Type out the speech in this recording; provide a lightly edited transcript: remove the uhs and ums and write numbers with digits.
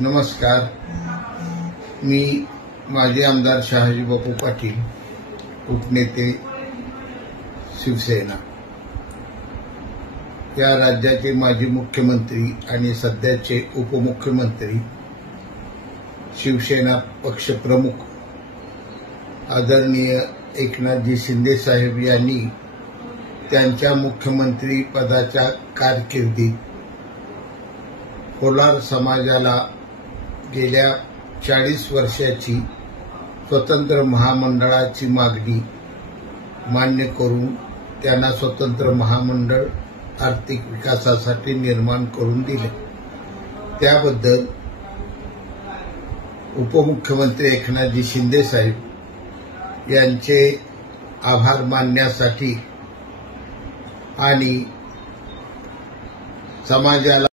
नमस्कार. मी माजी आमदार शहाजी बापू पाटील, उपनेते शिवसेना. या राज्याचे माजी मुख्यमंत्री आणि सध्याचे उपमुख्यमंत्री, शिवसेना पक्षप्रमुख आदरणीय एकनाथजी शिंदे साहेब यांनी त्यांच्या मुख्यमंत्री पदाच्या कारकिर्दीत कोलार समाजाला गेल्या 40 वर्षाची स्वतंत्र महामंडळाची मागणी मान्य करून त्यांना स्वतंत्र महामंडळ आर्थिक विकासासाठी निर्माण करून दिले. त्याबद्दल उपमुख्यमंत्री एकनाथजी शिंदे साहेब यांचे आभार मानण्यासाठी आणि समाजाला